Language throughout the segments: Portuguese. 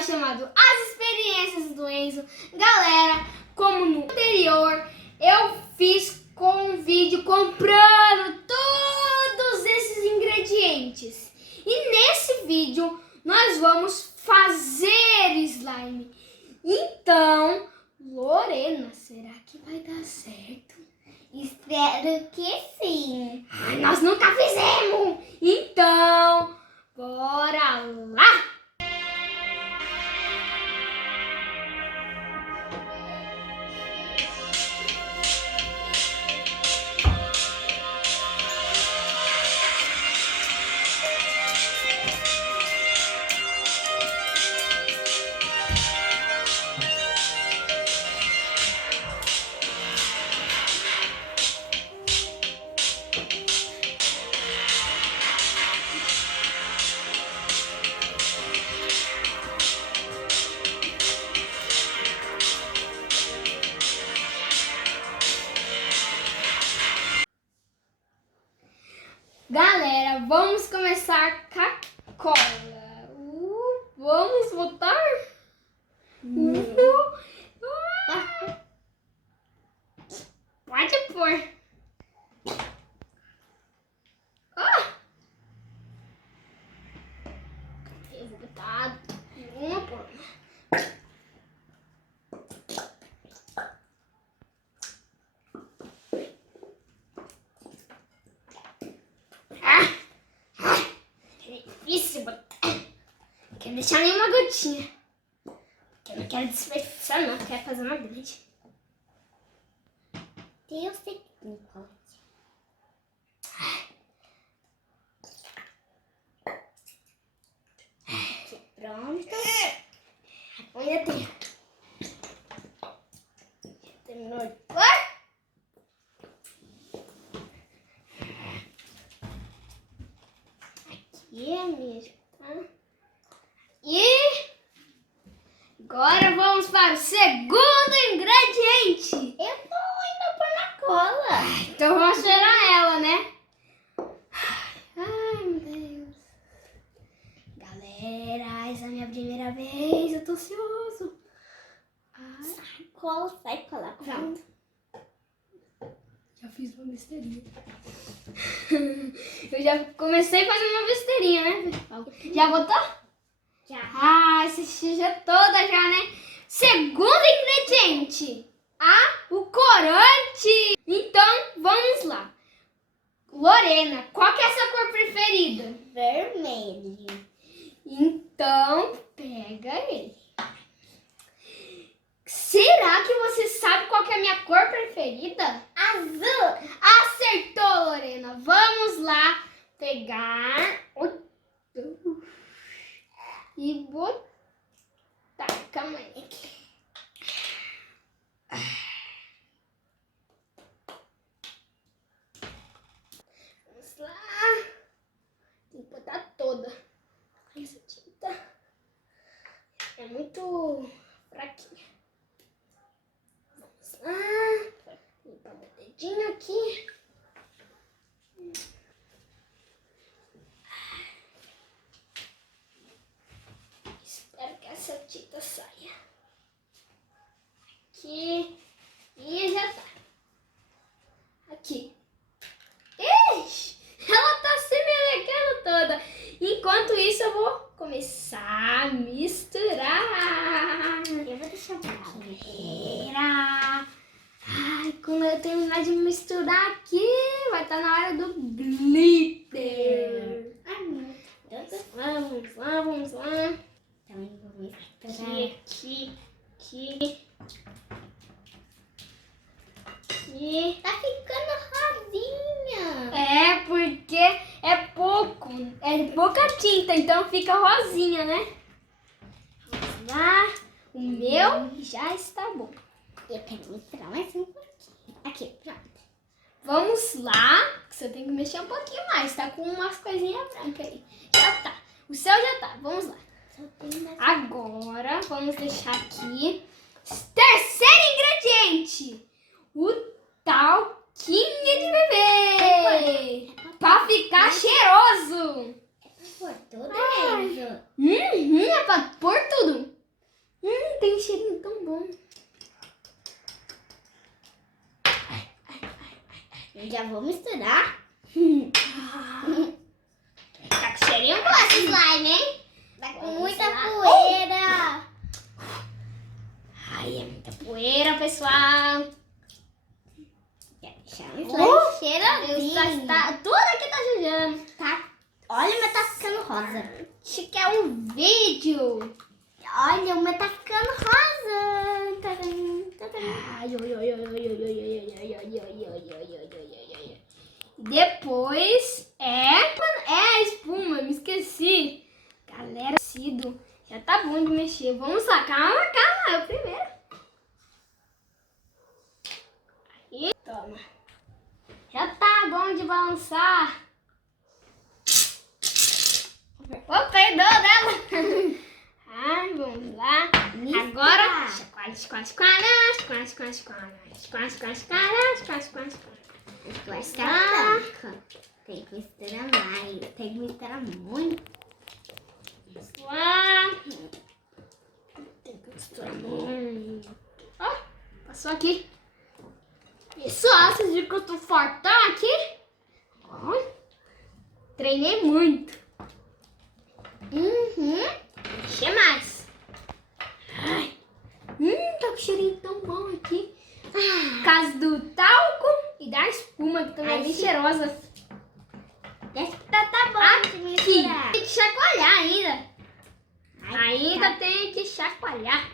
canal chamado As Experiências do Enzo. Galera, como no anterior, eu fiz com um vídeo comprando todos esses ingredientes. E nesse vídeo, nós vamos fazer slime. Então, Lorena, será que vai dar certo? Espero que sim. Ai, nós nunca fizemos! Então, bora lá! Galera, vamos começar com a cola. Vamos botar? Pode pôr. Eu vou botar uma por uma. Difícil botar. Não quero deixar nenhuma gotinha. Porque eu não quero desperdiçar, não. Eu quero fazer uma grande. Deus tem misericórdia. Aqui, pronto. Ainda tem. Terminou de pôr? Aqui é mesmo, tá? E agora vamos para o segundo ingrediente. Eu tô indo pôr na cola. Então vamos cheirar ela, né? Ai, meu Deus. Galera, essa é a minha primeira vez. Eu tô ansioso. Sai cola, sai cola. Pronto. Já fiz uma besteirinha. Eu já comecei fazendo uma besteirinha, né? Já botou? Já. Ah, essa suja toda já, né? Segundo ingrediente. O corante. Então, vamos lá. Lorena, qual que é a sua cor preferida? Vermelho. Então, pega ele. Será que você sabe qual que é a minha cor preferida? Azul. Acertou, Lorena. Vamos lá pegar e botar. Calma aí. Vamos lá. Tem que botar toda. Essa tinta é muito fraquinha. Vamos lá. Limpar meu dedinho aqui. Espero que essa tinta saia. Aqui. E já tá. Aqui. Ixi, ela tá se melecando toda. Enquanto isso, eu vou começar a misturar. Eu vou deixar pra Galera. Ai, quando eu terminar de misturar aqui, vai estar na hora do glitter. Ai, meu Deus. Vamos lá, vamos lá. Então eu vou misturar. Aqui. Aqui. Tá ficando rosinha. É, porque é pouca tinta, então fica rosinha, né? Vamos lá. O meu já está bom. Eu quero misturar mais um pouquinho. Aqui, pronto. Vamos lá, que você tem que mexer um pouquinho mais, tá com umas coisinhas brancas aí. Já tá, o seu já tá, vamos lá. Só tem mais. Agora, vamos deixar aqui. Terceiro ingrediente, o talquinho de bebê. Pra ficar cheiroso. Por tudo Ai. isso. É pra pôr tudo. tem um cheirinho tão bom. Já vou misturar. Tá com cheirinho bom esse slime, hein? Tá com muita poeira. Ai, é muita poeira, pessoal. Quer deixar um slime cheirosinho. Tudo aqui tá sujando. Tá. Olha, mas tá ficando rosa. Isso aqui é um vídeo. Olha, o meu tá ficando rosa. Tadam, tadam. Ai, oi, oi, oi, oi, oi, oi, oi, oi, oi, oi, oi, oi, oi, oi, oi. Depois é a espuma, me esqueci. Galera, já tá bom de mexer. Vamos lá, calma, é o primeiro. Aí, toma. Já tá bom de balançar. Opa, perdoa dela. Ai, vamos lá. Agora, chacoalha, chacoalha, chacoalha, chacoalha, chacoalha, chacoalha, chacoalha, chacoalha, chacoalha, chacoalha. Vai ficar branca. Tem que misturar mais. Tem que misturar muito. Vamos lá. Tem que misturar muito. Ó, passou aqui. Isso, ó, vocês viram que eu tô fortão aqui? Ó, treinei muito. Mexer mais. Ai. Tá com cheirinho tão bom aqui. Por causa do talco e da espuma, que também é bem cheirosa. Esse tá bom de Aqui, misturar. tem que chacoalhar ainda. Ai, Ainda tem que chacoalhar.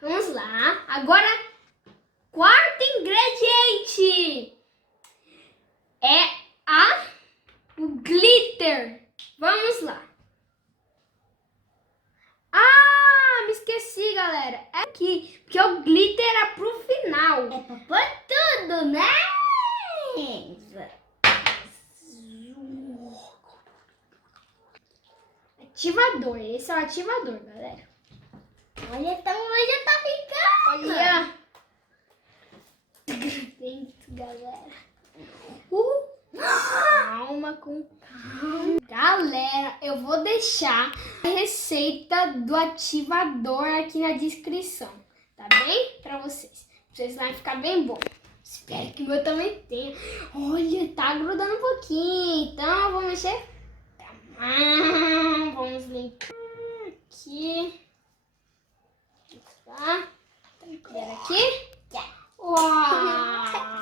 Vamos lá. Agora, quarto ingrediente é o glitter. Vamos lá. Ah, me esqueci, galera. É aqui, porque o glitter era pro final. É pra pôr tudo, né? Ativador. Esse é o ativador, galera. Olha, então já tá ficando. Olha. Dentro, galera. Calma, com calma. Galera, eu vou deixar a receita do ativador aqui na descrição. Tá bem? Pra vocês. Pra vocês vai ficar bem bom. Espero que o meu também tenha. Olha, tá grudando um pouquinho. Então, eu vou mexer. Vamos limpar aqui. Tá? Colher aqui. Uau!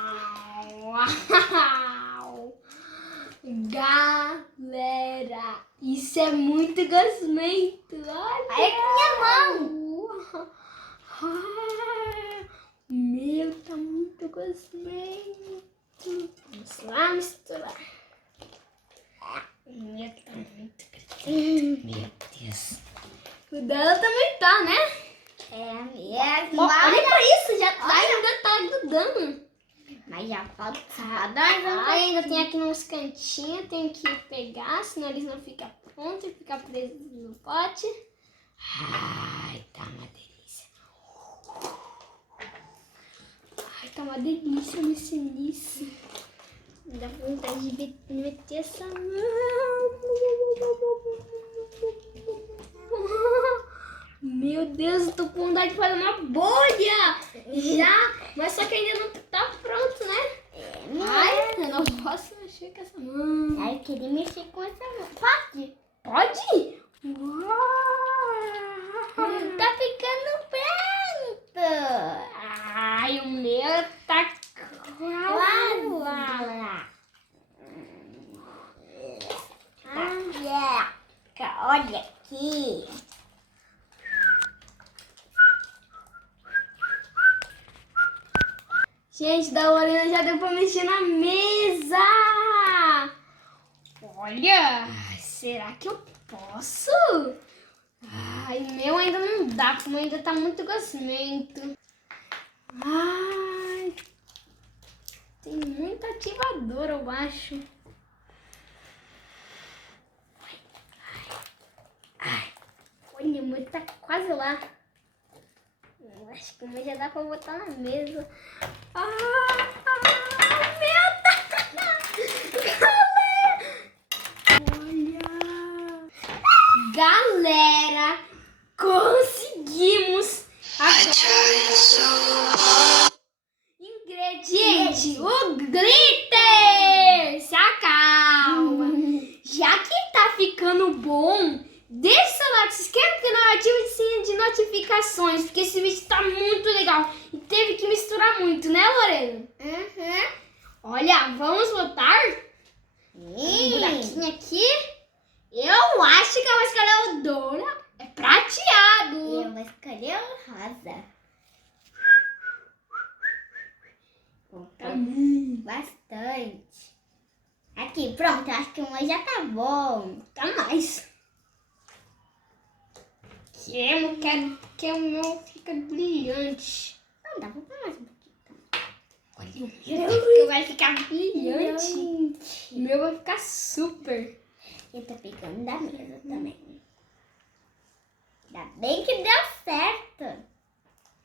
Galera, isso é muito gosmento. Olha! Aí com minha mão. Meu, tá muito gosmento. Vamos lá misturar. Meu, tá muito grande. Meu Deus. O dela também tá, né? É mesmo. Olha pra isso, já tá, ainda tá grudando. Mas já falta Ainda tem aqui nos cantinhos, tenho que pegar, senão eles não ficam prontos e ficam presos no pote. Ai, tá uma delícia. Ai, tá uma delícia mexer nisso. Dá vontade de meter essa mão. Meu Deus, eu tô com vontade de fazer uma bolha! Já, mas só que ainda não tá pronto, né? Ai, eu não posso mexer com essa mão. Ai, eu queria mexer com essa mão. Pode? Pode? Uau! Tá ficando pronto. Ai, o meu tá quase lá. Olha aqui. Gente, da Lorena já deu pra mexer na mesa. Olha, será que eu posso? Ai, o meu ainda não dá, porque o meu ainda tá muito gosmento. Ai, tem muito ativador, eu acho. Ai, olha, o meu tá quase lá. Acho que o meu já dá pra botar na mesa. Meu Deus! Galera! Galera, conseguimos agora ingrediente, o glitter. Se acalma. Já que tá ficando bom, deixa o seu like, se inscreve no canal, ativa o sininho de notificações, porque esse vídeo tá muito legal e teve que misturar muito, né, Lorena? Olha, vamos botar um buraquinho aqui. Eu acho que eu vou escolher o dono. É prateado. Eu vou escolher o rosa. Vou pôr bastante. Aqui, pronto. Acho que o meu já tá bom. Tá mais. Quero que o meu fica brilhante. Não, dá pra pôr mais um pouquinho. Olha, o meu vai ficar brilhante. O meu vai ficar super. E tá pegando da mesa também. Ainda bem que deu certo.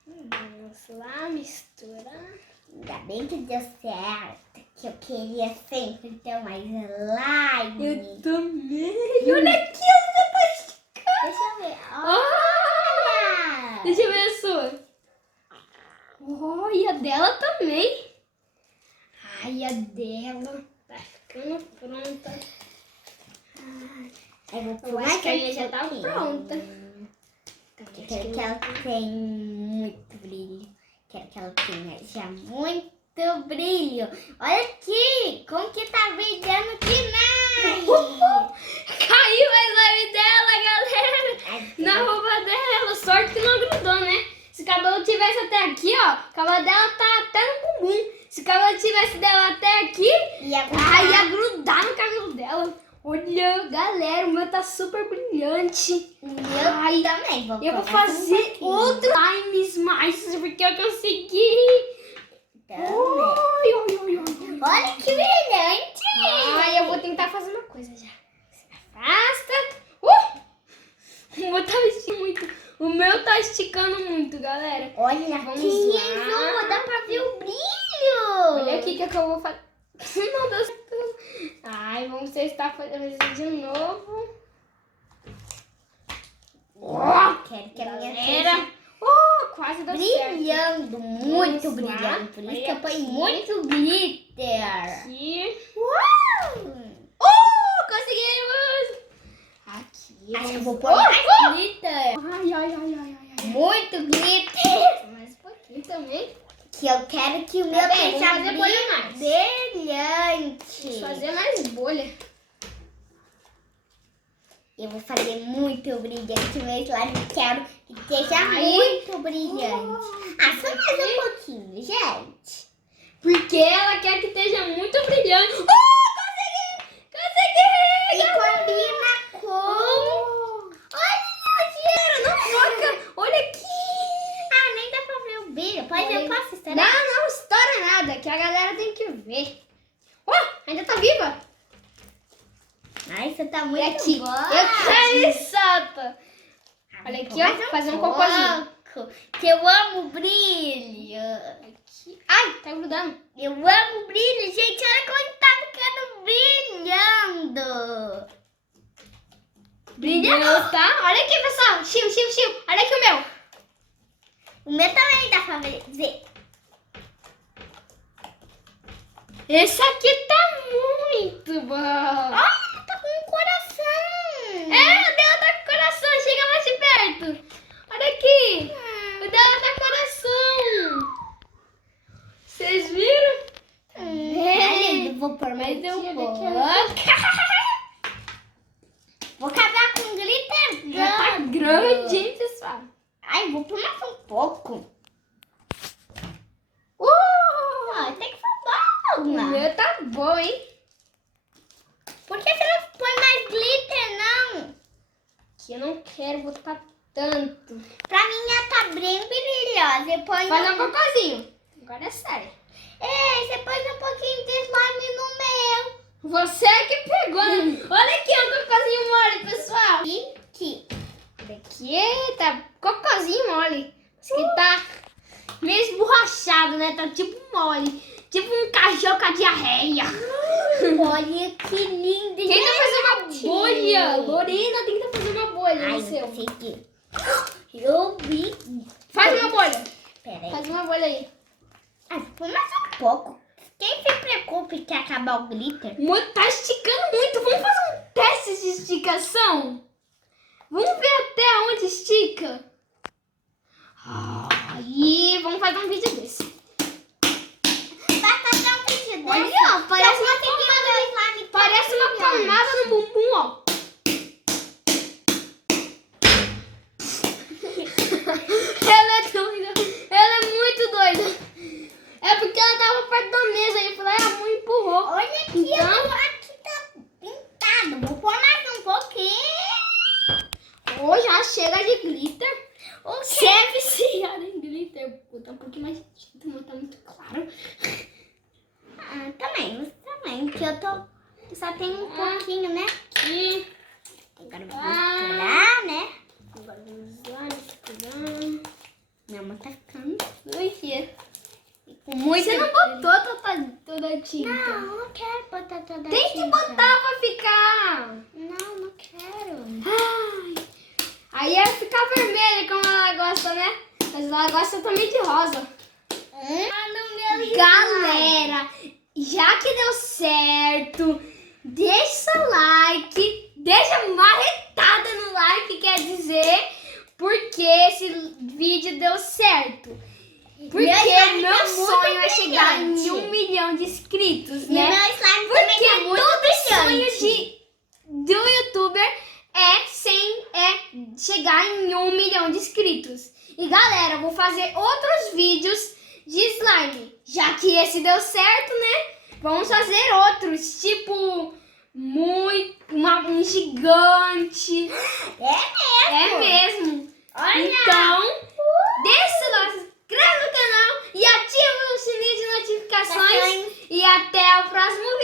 Vamos lá misturar. Ainda bem que deu certo. Que eu queria sempre ter mais slime. Eu também. Olha aqui, eu tô esticando. Deixa eu ver. Olha! Deixa eu ver a sua. Oh, e a dela também. Ai, a dela tá ficando pronta. Eu vou pôr Eu acho mais que a minha um já tá pouquinho. pronta. Eu quero que ela tenha muito brilho. Quero que ela tenha já muito brilho. Olha aqui, como que tá brilhando demais. Caiu a slime dela, galera. Na roupa dela. Sorte que não grudou, né? Se o cabelo tivesse até aqui, ó. O cabelo dela tá até no bumbum. Se o cabelo tivesse dela até aqui, ia grudar no cabelo dela. Olha, galera, o meu tá super brilhante. O meu também. Eu vou fazer outro slimes mais, porque eu consegui. Olha que brilhante. Ai, eu vou tentar fazer uma coisa já. Se afasta. O meu tá esticando muito. O meu tá esticando muito, galera. Olha, Vamos que lá. lindo. Dá pra ver o brilho. Olha aqui que eu vou fazer. Não deu certo. Ai, vamos testar fazer de novo. Quero que a minha Galera. Quase deu certo. brilhando, muito Vamos lá. brilhante. Por isso Olha que eu ponho aqui. muito glitter. Aqui. Uau! Conseguimos! Aqui. Acho que eu vamos- vou pôr mais glitter. Ai. Muito glitter. Mais um pouquinho também. Que eu quero que o meu bem, vamos seja fazer bolha mais. brilhante. Deixa eu fazer mais bolha. Eu vou fazer muito brilhante o meu slime. Quero que seja Ai. muito brilhante. Só mais um pouquinho, gente. Porque ela quer que esteja muito brilhante. Consegui! E combina com... Olha, gente. Não foca! Olha aqui! Nem dá pra ver o brilho. Eu posso estourar? Não estoura nada, que a galera tem que ver. Ainda tá viva? Ai, você tá Olha muito aqui. boa. Eu quero solta. Olha aqui, ó. Fazer um cocôzinho. Que eu amo brilho. Aqui. Ai, tá grudando. Eu amo brilho, gente. Olha como tá ficando brilhando. Brilhou, tá? Olha aqui, pessoal. Chiu. Olha aqui o meu. O meu também dá pra ver. Esse aqui tá muito bom. Olha, tá com um coração. O dela tá com coração. Chega mais de perto. Olha aqui. O dela tá com coração. Vocês viram? Olha, eu vou pôr mais Mas eu um vou. pouco. Vou acabar com glitter. Já tá grande, hein, pessoal? Ai, vou pôr mais um pouco. Tem que ser O bom. meu tá bom, hein? Por que você não põe mais glitter, não? Que eu não quero botar tanto. Pra mim, ela tá bem brilhosa. Eu ponho... Faz um cocôzinho. Agora é sério. Ei, você pôs um pouquinho de slime no meu. Você é que pegou. Olha aqui, um cocôzinho mole, pessoal. E aqui. Olha aqui, tá cocôzinho mole. Isso aqui tá meio esborrachado, né? Tá tipo mole. Tipo um cachorro com a diarreia. Olha que lindo. Tenta fazer uma bolha. Lorena, tenta fazer uma bolha Ai, no não seu. consegui. Eu vi. Faz uma bolha. Pera aí. Faz uma bolha aí. Ah, foi mais um pouco. Quem se preocupa que acabar o glitter? Tá esticando muito. Vamos fazer um teste de esticação? Vamos ver até onde estica. Aí, vamos fazer um vídeo desse. Vai fazer um vídeo desse? Olha, ó, parece uma slime. Parece uma palmada no bumbum, ó. Ela é doida. Ela é muito doida. É porque ela tava perto da mesa e a mãe empurrou. Olha aqui, Então, aqui tá pintado. Vou pôr mais um pouquinho. Ô, já chega de glitter. O quê? Você é viciada em glitter. Vou botar um pouquinho mais de tinta, mas tá muito claro. Ah, também, porque eu só tenho um pouquinho, né? Aqui. Agora vou misturar, né? Agora vamos lá, misturar. Minha mão tá ficando. Aqui. Muito Você não botou toda a tinta. Não, não quero botar toda a Tem que tinta. botar pra ficar. Não, não quero. Ai. Aí ia ficar vermelha como ela gosta, né? Mas ela gosta também de rosa. Galera, já que deu certo, deixa o like, deixa marretada no like, quer dizer, porque esse vídeo deu certo. Porque meu sonho é chegar em 1 milhão de inscritos, né? Meu slime Porque também tá muito todo brilhante. sonho do youtuber é chegar em 1 milhão de inscritos. E galera, eu vou fazer outros vídeos de slime. Já que esse deu certo, né? Vamos fazer outros, tipo um gigante. É mesmo. Olha. Então, deixa o like, se inscreve no canal e ativa o sininho de notificações. E até o próximo